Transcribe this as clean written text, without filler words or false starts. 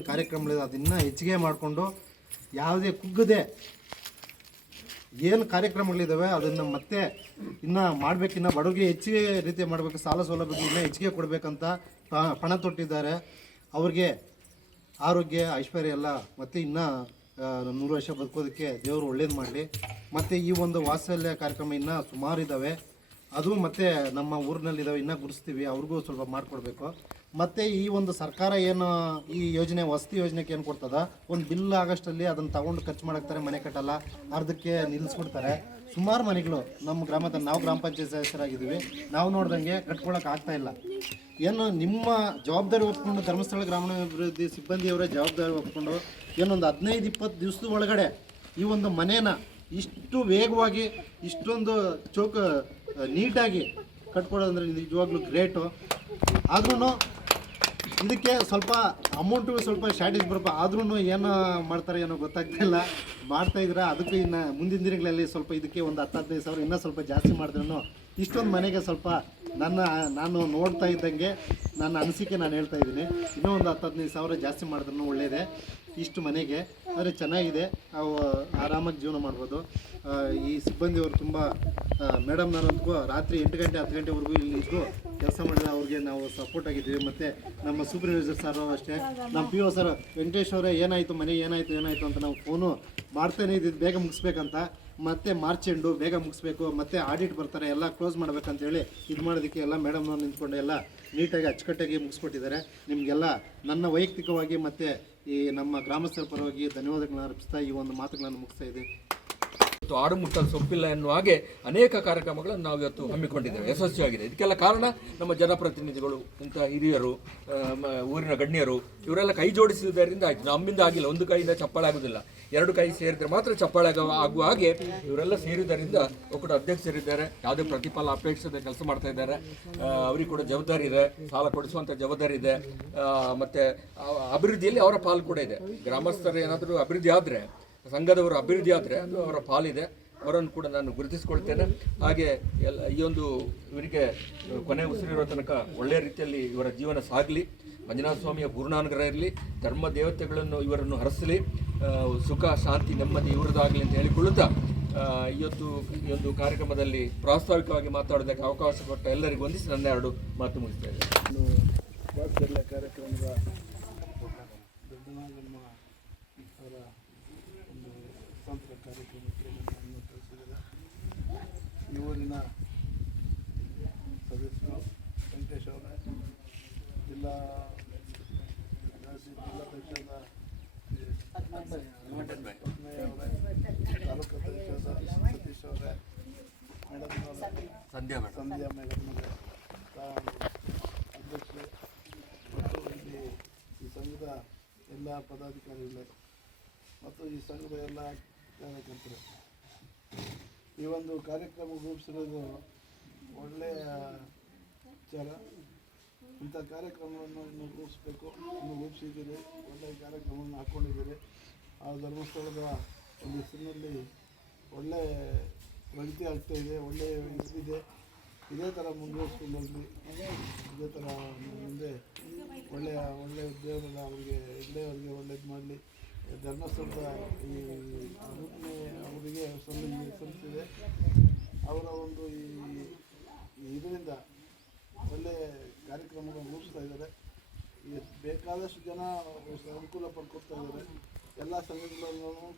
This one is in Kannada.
ಏನು ಕಾರ್ಯಕ್ರಮಗಳಿದೆ ಅದನ್ನು ಹೆಚ್ಚಿಗೆ ಮಾಡಿಕೊಂಡು ಯಾವುದೇ ಕುಗ್ಗದೆ ಏನು ಕಾರ್ಯಕ್ರಮಗಳಿದ್ದಾವೆ ಅದನ್ನು ಮತ್ತೆ ಇನ್ನು ಮಾಡಬೇಕು, ಇನ್ನು ಬಡವರಿಗೆ ಹೆಚ್ಚಿಗೆ ರೀತಿ ಮಾಡಬೇಕು, ಸಾಲ ಸೌಲಭ್ಯಗಳು ಇನ್ನೂ ಹೆಚ್ಚಿಗೆ ಕೊಡಬೇಕಂತ ಪಣ ತೊಟ್ಟಿದ್ದಾರೆ. ಅವ್ರಿಗೆ ಆರೋಗ್ಯ ಐಶ್ವರ್ಯ ಎಲ್ಲ ಮತ್ತು ಇನ್ನೂ 100 ವರ್ಷ ಬದುಕೋದಕ್ಕೆ ದೇವರು ಒಳ್ಳೇದು ಮಾಡಲಿ. ಮತ್ತು ಈ ಒಂದು ವಾತ್ಸಲ್ಯ ಕಾರ್ಯಕ್ರಮ ಇನ್ನೂ ಸುಮಾರು ಇದ್ದಾವೆ, ಅದು ಮತ್ತು ನಮ್ಮ ಊರಿನಲ್ಲಿದ್ದಾವೆ, ಇನ್ನೂ ಗುರುಸ್ತೀವಿ, ಅವ್ರಿಗೂ ಸ್ವಲ್ಪ ಮಾಡಿಕೊಡ್ಬೇಕು. ಮತ್ತು ಈ ಒಂದು ಸರ್ಕಾರ ಏನು ಈ ಯೋಜನೆ ವಸತಿ ಯೋಜನೆಗೆ ಏನು ಕೊಡ್ತದ, ಒಂದು ಬಿಲ್ ಆಗಸ್ಟಲ್ಲಿ ಅದನ್ನು ತಗೊಂಡು ಖರ್ಚು ಮಾಡಾಕ್ತಾರೆ, ಮನೆ ಕಟ್ಟಲ್ಲ, ಅರ್ಧಕ್ಕೆ ನಿಲ್ಲಿಸ್ಬಿಡ್ತಾರೆ. ಸುಮಾರು ಮನೆಗಳು ನಮ್ಮ ಗ್ರಾಮದಲ್ಲಿ, ನಾವು ಗ್ರಾಮ ಪಂಚಾಯತ್ ಸದಸ್ಯರಾಗಿದ್ದೀವಿ, ನಾವು ನೋಡ್ದಂಗೆ ಕಟ್ಕೊಳಕ್ಕೆ ಆಗ್ತಾ ಇಲ್ಲ. ಏನು ನಿಮ್ಮ ಜವಾಬ್ದಾರಿ ಒಪ್ಕೊಂಡು ಧರ್ಮಸ್ಥಳ ಗ್ರಾಮೀಣಾಭಿವೃದ್ಧಿ ಸಿಬ್ಬಂದಿಯವರೇ ಜವಾಬ್ದಾರಿ ಒಪ್ಕೊಂಡು ಏನೊಂದು 15-20 ದಿವಸದ ಒಳಗಡೆ ಈ ಒಂದು ಮನೇನ ಇಷ್ಟು ವೇಗವಾಗಿ ಇಷ್ಟೊಂದು ನೀಟಾಗಿ ಕಟ್ಕೊಡೋದಂದ್ರೆ ನಿಜವಾಗ್ಲೂ ಗ್ರೇಟು. ಆದ್ರೂ ಇದಕ್ಕೆ ಸ್ವಲ್ಪ ಅಮೌಂಟು ಸ್ವಲ್ಪ ಶಾರ್ಟೇಜ್ ಬರಬೇಕು, ಆದ್ರೂ ಏನು ಮಾಡ್ತಾರೆ ಏನೋ ಗೊತ್ತಾಗ್ತಿಲ್ಲ, ಮಾಡ್ತಾಯಿದ್ರೆ ಅದಕ್ಕೂ ಇನ್ನು ಮುಂದಿನ ದಿನಗಳಲ್ಲಿ ಸ್ವಲ್ಪ ಇದಕ್ಕೆ ಒಂದು 10-15 ಸಾವಿರ ಇನ್ನೂ ಸ್ವಲ್ಪ ಜಾಸ್ತಿ ಮಾಡಿದ್ರೂ ಇಷ್ಟೊಂದು ಮನೆಗೆ ಸ್ವಲ್ಪ ನಾನು ನೋಡ್ತಾ ಇದ್ದಂಗೆ ನನ್ನ ಅನಿಸಿಕೆ ನಾನು ಹೇಳ್ತಾ ಇದ್ದೀನಿ, ಇನ್ನೂ ಒಂದು 10-15 ಸಾವಿರ ಜಾಸ್ತಿ ಮಾಡಿದ್ರೂ ಒಳ್ಳೆಯದೇ. ಇಷ್ಟು ಮನೆಗೆ ಆದರೆ ಚೆನ್ನಾಗಿದೆ, ನಾವು ಆರಾಮಾಗಿ ಜೀವನ ಮಾಡ್ಬೋದು. ಈ ಸಿಬ್ಬಂದಿಯವರು ತುಂಬ ಮೇಡಮ್ನವರಂತೂ ರಾತ್ರಿ 8 ಗಂಟೆ 10 ಗಂಟೆವರೆಗೂ ಇಲ್ಲಿ ಇದ್ದು ಕೆಲಸ ಮಾಡಿದ ಅವ್ರಿಗೆ ನಾವು ಸಪೋರ್ಟ್ ಆಗಿದ್ದೀವಿ. ಮತ್ತು ನಮ್ಮ ಸೂಪರ್ವೈಸರ್ ಸರ್ ಅಷ್ಟೇ, ನಮ್ಮ ಪಿ ಒ ಸರ್ ವೆಂಕಟೇಶ್ ಅವರೇ ಏನಾಯಿತು ಮನೆ ಏನಾಯಿತು ಅಂತ ನಾವು ಫೋನು ಮಾಡ್ತಾನೆ ಇದ್ದಿದ್ದು ಬೇಗ ಮುಗಿಸ್ಬೇಕಂತ, ಮತ್ತು ಮಾರ್ಚ್ ಎಂಡು ಬೇಗ ಮುಗಿಸ್ಬೇಕು, ಮತ್ತು ಆಡಿಟ್ ಬರ್ತಾರೆ ಎಲ್ಲ ಕ್ಲೋಸ್ ಮಾಡ್ಬೇಕಂತೇಳಿ ಇದು ಮಾಡೋದಕ್ಕೆ ಎಲ್ಲ ಮೇಡಮ್ನವ್ರು ನಿಂತ್ಕೊಂಡು ಎಲ್ಲ ನೀಟಾಗಿ ಅಚ್ಚುಕಟ್ಟಾಗಿ ಮುಗಿಸ್ಕೊಟ್ಟಿದ್ದಾರೆ. ನಿಮಗೆಲ್ಲ ನನ್ನ ವೈಯಕ್ತಿಕವಾಗಿ ಮತ್ತು ಈ ನಮ್ಮ ಗ್ರಾಮಸ್ಥರ ಪರವಾಗಿ ಧನ್ಯವಾದಗಳನ್ನ ಅರ್ಪಿಸ್ತಾ ಈ ಒಂದು ಮಾತುಗಳನ್ನು ಮುಗಿಸ್ತಾ ಇದ್ದೀವಿ. ಆಡು ಮುಟ್ಟಲು ಸೊಪ್ಪಿಲ್ಲ ಎನ್ನುವ ಹಾಗೆ ಅನೇಕ ಕಾರ್ಯಕ್ರಮಗಳನ್ನು ನಾವು ಇವತ್ತು ಹಮ್ಮಿಕೊಂಡಿದ್ದೇವೆ, ಯಶಸ್ವಿಯಾಗಿದೆ. ಇದಕ್ಕೆಲ್ಲ ಕಾರಣ ನಮ್ಮ ಜನಪ್ರತಿನಿಧಿಗಳು, ಇಂಥ ಹಿರಿಯರು, ಊರಿನ ಗಣ್ಯರು ಇವರೆಲ್ಲ ಕೈ ಜೋಡಿಸಿದ್ದರಿಂದ ಆಯಿತು. ನಮ್ಮಿಂದ ಆಗಿಲ್ಲ, ಒಂದು ಕೈಯಿಂದ ಚಪ್ಪಾಳೆ ಆಗೋದಿಲ್ಲ, 2 ಕೈ ಸೇರಿದರೆ ಮಾತ್ರ ಚಪ್ಪಾಳೆ ಆಗುವ ಹಾಗೆ ಇವರೆಲ್ಲ ಸೇರಿದ್ದರಿಂದ ಒಕ್ಕೂಟ ಅಧ್ಯಕ್ಷರಿದ್ದಾರೆ, ಯಾವುದೇ ಪ್ರತಿಫಲ ಅಪೇಕ್ಷಿಸದೆ ಕೆಲಸ ಮಾಡ್ತಾ ಇದ್ದಾರೆ. ಅವರಿಗೆ ಕೂಡ ಜವಾಬ್ದಾರಿ ಇದೆ, ಸಾಲ ಕೊಡಿಸುವಂಥ ಜವಾಬ್ದಾರಿ ಇದೆ, ಮತ್ತು ಅಭಿವೃದ್ಧಿಯಲ್ಲಿ ಅವರ ಪಾಲು ಕೂಡ ಇದೆ. ಗ್ರಾಮಸ್ಥರು ಏನಾದರೂ ಅಭಿವೃದ್ಧಿ ಆದರೆ, ಸಂಘದವರು ಅಭಿವೃದ್ಧಿ ಆದರೆ ಅದು ಅವರ ಪಾಲಿದೆ, ಅವರನ್ನು ಕೂಡ ನಾನು ಗುರುತಿಸಿಕೊಳ್ತೇನೆ. ಹಾಗೆ ಈ ಒಂದು ಇವರಿಗೆ ಕೊನೆ ಉಸಿರಿರೋ ತನಕ ಒಳ್ಳೆಯ ರೀತಿಯಲ್ಲಿ ಇವರ ಜೀವನ ಸಾಗಲಿ, ಮಂಜುನಾಥ ಸ್ವಾಮಿಯ ಪೂರ್ಣಾನುಗ್ರಹ ಇರಲಿ, ಧರ್ಮ ದೇವತೆಗಳನ್ನು ಇವರನ್ನು ಹರಸಲಿ, ಸುಖ ಶಾಂತಿ ನೆಮ್ಮದಿ ಇವರದಾಗಲಿ ಅಂತ ಹೇಳಿಕೊಳ್ಳುತ್ತಾ ಇವತ್ತು ಈ ಒಂದು ಕಾರ್ಯಕ್ರಮದಲ್ಲಿ ಪ್ರಾಸ್ತಾವಿಕವಾಗಿ ಮಾತಾಡೋದಕ್ಕೆ ಅವಕಾಶ ಕೊಟ್ಟ ಎಲ್ಲರಿಗೂ ವಂದಿಸಿ ನನ್ನ 2 ಮಾತು ಮುಗಿಸ್ತಾ ಇದ್ದೇನೆ. ಕಾರ್ಯಕ್ರಮದ ಅವರ ಒಂದು ಸ್ವತಂತ್ರ ಕಾರ್ಯಕ್ರಮಕ್ಕೆ ನನ್ನನ್ನು ತಿಳಿಸಿದ್ದಾರೆ. ಈ ಊರಿನ ಸದಸ್ಯರು ವೆಂಕಟೇಶ್ ಅವರೇ, ಜಿಲ್ಲಾಧ್ಯಕ್ಷರಾದ ಪದ್ಮಯ್ಯ ಅವರೇ, ತಾಲೂಕು ಅಧ್ಯಕ್ಷರಾದ ಸತೀಶ್ ಅವರೇ, ಸಂಧ್ಯಾ ಮೇಡಮ್ ಅವರೇ, ಅಧ್ಯಕ್ಷರೇ ಮತ್ತು ಇಲ್ಲಿ ಈ ಸಂಘದ ಎಲ್ಲ ಪದಾಧಿಕಾರಿಗಳೇ ಮತ್ತು ಈ ಸಂಘದ ಎಲ್ಲ ಕಾರ್ಯಕರ್ತರು ಈ ಒಂದು ಕಾರ್ಯಕ್ರಮ ರೂಪಿಸಿರೋದು ಒಳ್ಳೆಯ ವಿಚಾರ. ಇಂಥ ಕಾರ್ಯಕ್ರಮವನ್ನು ಇನ್ನು ರೂಪಿಸಬೇಕು, ಇನ್ನು ರೂಪಿಸಿದ್ದೀರಿ, ಒಳ್ಳೆಯ ಕಾರ್ಯಕ್ರಮವನ್ನು ಹಾಕ್ಕೊಂಡಿದ್ದೀರಿ. ಆ ಧರ್ಮಸ್ಥಳದ ಒಂದು ಹೆಸರಿನಲ್ಲಿ ಒಳ್ಳೆಯ ಪ್ರಗತಿ ಆಗ್ತಾಯಿದೆ, ಒಳ್ಳೆಯ ಇದಿದೆ. ಇದೇ ಥರ ಮುಂದುವರಿಸ್ಕೊಂಡು ಹೋಗಲಿ, ಇದೇ ಥರ ಮುಂದೆ ಒಳ್ಳೆಯ ದೇವರೆಲ್ಲ ಅವರಿಗೆ ಹೆಗ್ಡೆಯವರಿಗೆ ಒಳ್ಳೇದು ಮಾಡಲಿ. ಧರ್ಮಸ್ಥಳದ ಈ ಅನುಜ್ಞೆ ಅವರಿಗೆ ಸಲ್ಲಿಸಿದೆ. ಅವರ ಒಂದು ಇದರಿಂದ ಒಳ್ಳೆಯ ಕಾರ್ಯಕ್ರಮಗಳನ್ನು ರೂಪಿಸ್ತಾ ಇದ್ದಾರೆ. ಬೇಕಾದಷ್ಟು ಜನ ಅನುಕೂಲ ಪಡ್ಕೊಳ್ತಾ ಇದ್ದಾರೆ. ಎಲ್ಲ ಸಂಘಗಳನ್ನು